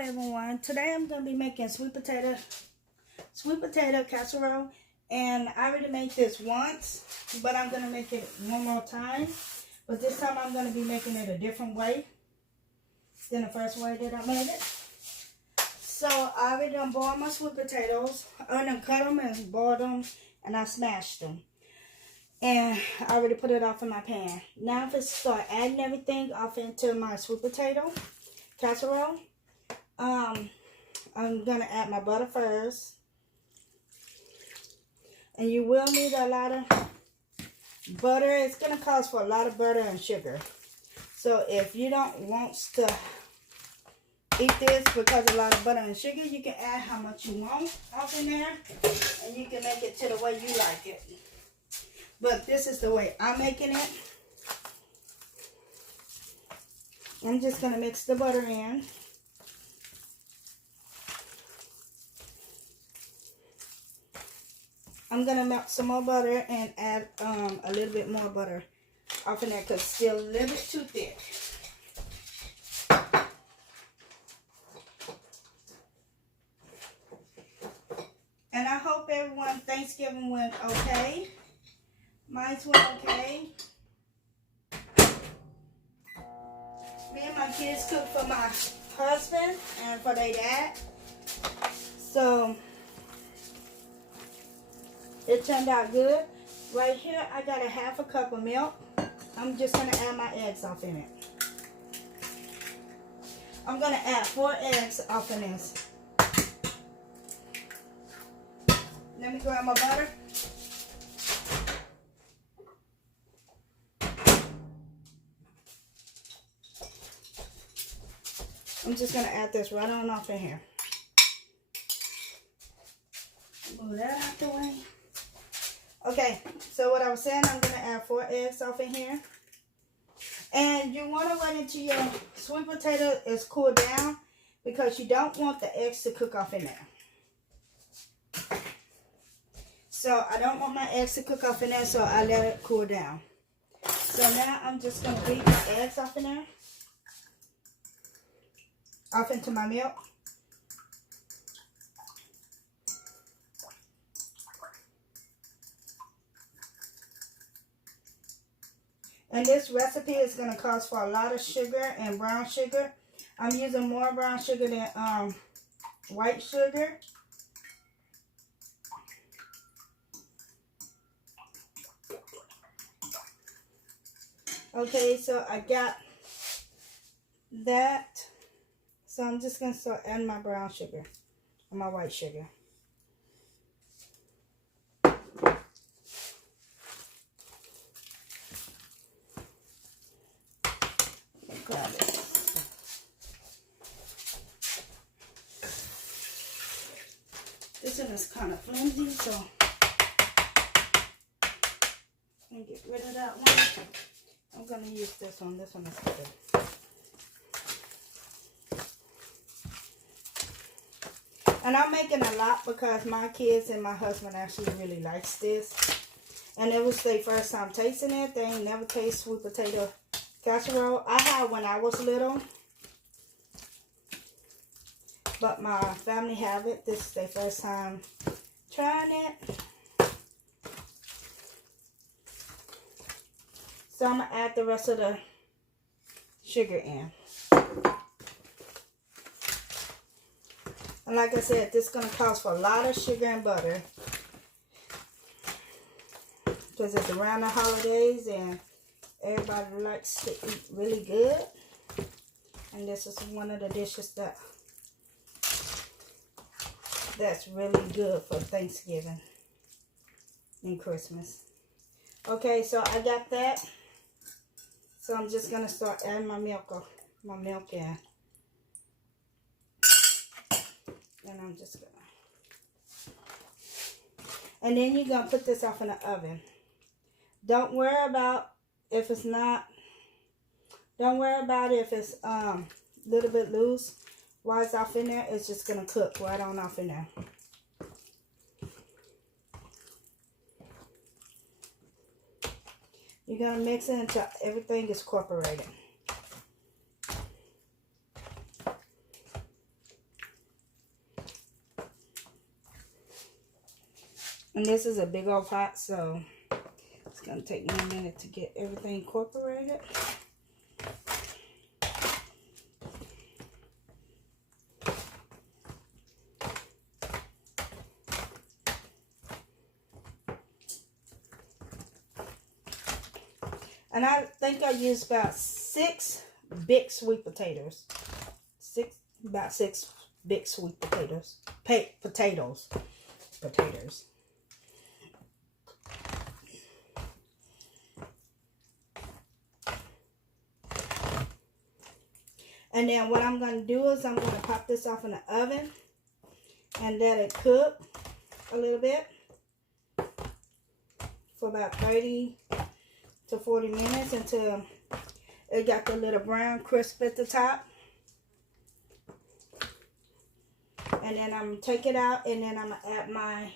everyone. Today I'm going to be making sweet potato casserole, and I already made this once, but I'm going to make it one more time. But this time I'm going to be making it a different way than the first way that I made it. So I already done boiled my sweet potatoes. I done cut them and boiled them, and I smashed them. And I already put it off in my pan. Now I'm going to start adding everything off into my sweet potato casserole. I'm going to add my butter first. And you will need a lot of butter. It's going to cost for a lot of butter and sugar. So if you don't want to eat this because of a lot of butter and sugar, you can add how much you want off in there. And you can make it to the way you like it. But this is the way I'm making it. I'm just going to mix the butter in. I'm going to melt some more butter and add a little bit more butter off in there because it's still a little bit too thick. And I hope everyone Thanksgiving went okay. Mine went okay. Me and my kids cooked for my husband and for their dad. So it turned out good. Right here, I got a half a cup of milk. I'm just going to add my eggs off in it. I'm going to add 4 eggs off in this. Let me grab my butter. I'm just going to add this right on off in here. Move that out the way. Okay, so what I was saying, I'm going to add 4 eggs off in here. And you want to wait until your sweet potato is cooled down because you don't want the eggs to cook off in there. So I don't want my eggs to cook off in there, so I let it cool down. So now I'm just going to beat my eggs off in there. Off into my milk. And this recipe is going to cost for a lot of sugar and brown sugar. I'm using more brown sugar than white sugar. Okay, so I got that. So I'm just going to start adding my brown sugar and my white sugar. Grab it. This one is kind of flimsy, so I'm going to get rid of that one. I'm going to use this one. This one is good. And I'm making a lot because my kids and my husband actually really likes this. And it was their first time tasting it. They ain't never tasted sweet potato casserole. I had when I was little. But my family have it. This is their first time trying it. So I'm going to add the rest of the sugar in. And like I said, this is going to cost for a lot of sugar and butter. Because it's around the holidays and everybody likes to eat really good. And this is one of the dishes that's really good for Thanksgiving and Christmas. Okay, so I got that. So I'm just going to start adding my milk in. And I'm just going to. And then you're going to put this off in the oven. Don't worry about if it's not. Don't worry about if it's a little bit loose. While it's off in there, it's just going to cook right on off in there. You're going to mix it until everything is incorporated. And this is a big old pot, so it's going to take me a minute to get everything incorporated. And I think I used about 6 big sweet potatoes. About 6 big sweet potatoes. Potatoes. And then what I'm going to do is I'm going to pop this off in the oven and let it cook a little bit for about 30 to 40 minutes until it got the little brown crisp at the top. And then I'm going to take it out, and then I'm going to add my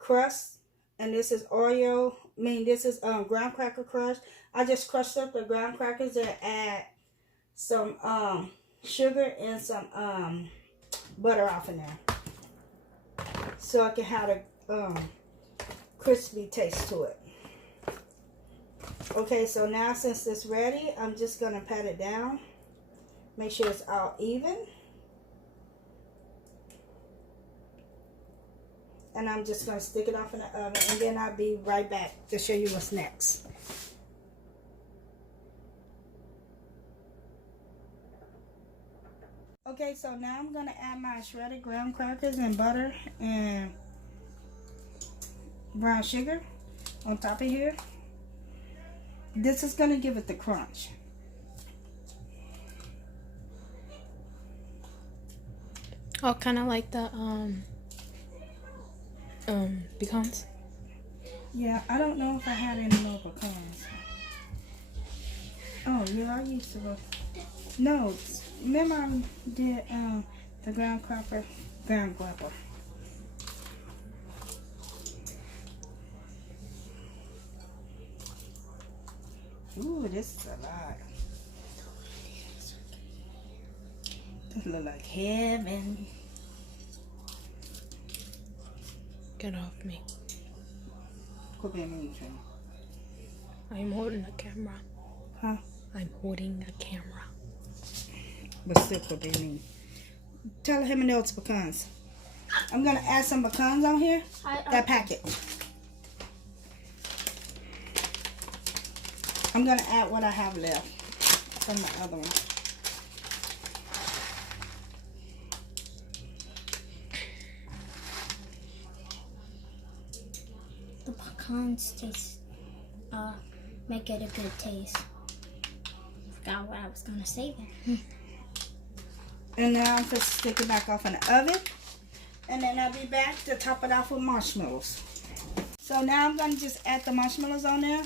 crust. And this is Oreo. This is graham cracker crust. I just crushed up the graham crackers and add some sugar and some butter off in there, so I can have a crispy taste to it. Okay, so now since it's ready, I'm just going to pat it down. Make sure it's all even. And I'm just going to stick it off in the oven, and then I'll be right back to show you what's next. Okay, so now I'm going to add my shredded graham crackers and butter and brown sugar on top of here. This is going to give it the crunch. Oh, kind of like the pecans. Yeah, I don't know if I had any more pecans. Oh, yeah, I used to go. No, remember I did the graham cracker. Ooh, this is a lot. This look like heaven. Get off me. Quit being mean, Trina. I'm holding the camera. Huh? I'm holding the camera. But still quit being mean. Tell him and else pecans. I'm going to add some pecans on here. That packet. I'm going to add what I have left from the other one. The pecans just make it a good taste. Forgot what I was gonna say there. And now I'm going to stick it back off in the oven. And then I'll be back to top it off with marshmallows. So now I'm going to just add the marshmallows on there.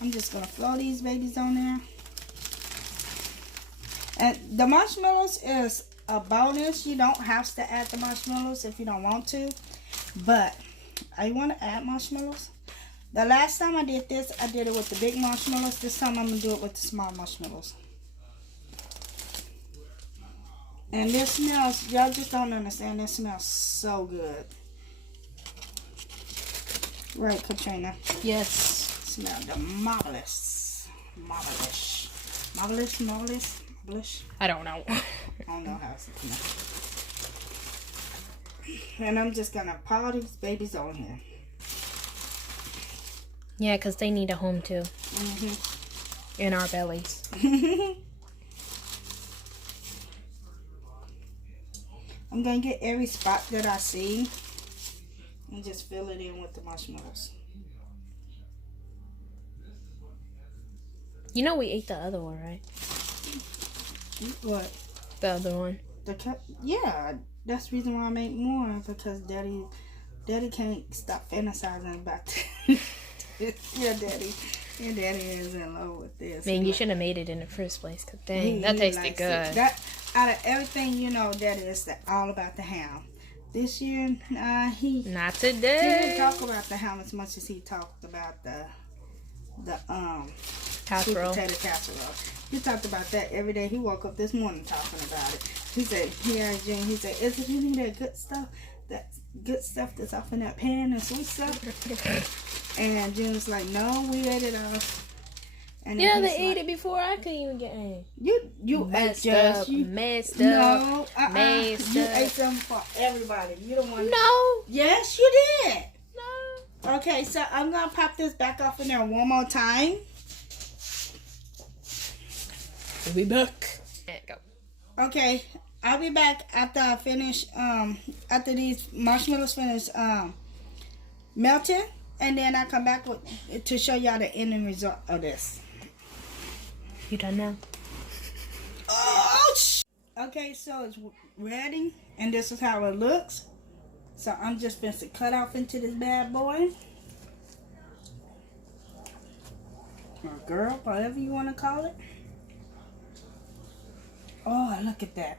I'm just going to throw these babies on there. And the marshmallows is a bonus. You don't have to add the marshmallows if you don't want to. But I want to add marshmallows. The last time I did this, I did it with the big marshmallows. This time I'm going to do it with the small marshmallows. And this smells, y'all just don't understand, this smells so good. Right, Katrina? Yes. Smell the marvelous. Marvelous. I don't know. I don't know how to smell. And I'm just going to pile these babies on here. Yeah, because they need a home too. Mm-hmm. In our bellies. I'm going to get every spot that I see and just fill it in with the marshmallows. You know we ate the other one, right? What? The other one. Yeah, that's the reason why I make more, because Daddy can't stop fantasizing about that. Your daddy is in love with this. Man, you should have made it in the first place, because dang, that tasted good. That, out of everything, you know, Daddy is all about the ham. This year, he Not didn't today. talk about the ham as much as he talked about the Casserole. sweet potato casserole. He talked about that every day. He woke up this morning talking about it. He said, "Here, June." He said, "Is it any of that good stuff good stuff that's off in that pan and sweet stuff. And Junior's like, no, we ate it all. And Yeah, then they he's ate like, it before I couldn't even get any. You Messed ate up, just you. messed No, up, messed you up. ate something for everybody. You don't want. No, Yes, you did. no. Okay, so I'm gonna pop this back off in there one more time. We'll be back. Go. Okay, I'll be back after I finish. After these marshmallows finish melting, and then I come back to show y'all the ending result of this. You done now? Oh, okay, so it's ready, and this is how it looks. So I'm just going to cut off into this bad boy. Or girl, whatever you want to call it. Oh, look at that.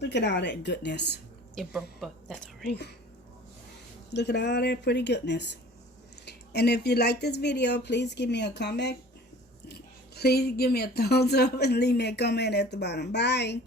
Look at all that goodness. It broke, but that's alright. Look at all that pretty goodness. And if you like this video, please give me a comment. Please give me a thumbs up and leave me a comment at the bottom. Bye.